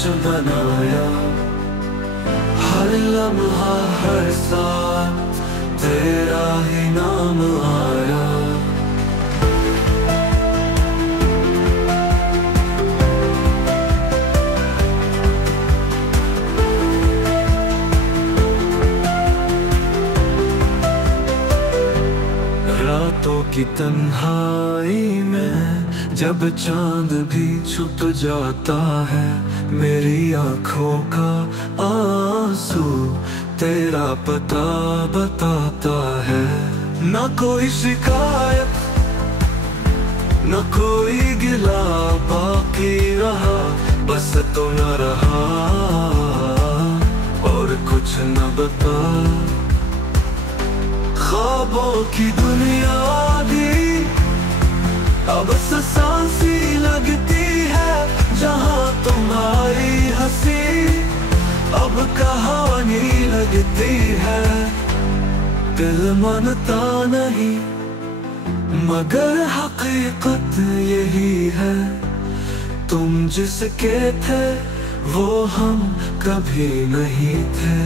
कुछ बनाया। हर लम्हा हर साथ तेरा ही नाम आया। रातों की तन्हाई में जब चांद भी छुप जाता है, मेरी आँखों का आंसू तेरा पता बताता है। ना कोई शिकायत न कोई गिला बाकी रहा, बस तो न रहा और कुछ न बता। ख्वाबों की दुनिया भी अब सांसी लगती है, जहाँ तुम्हारी हंसी अब कहानी लगती है। दिल मानता नहीं मगर हकीकत यही है, तुम जिसके थे वो हम कभी नहीं थे।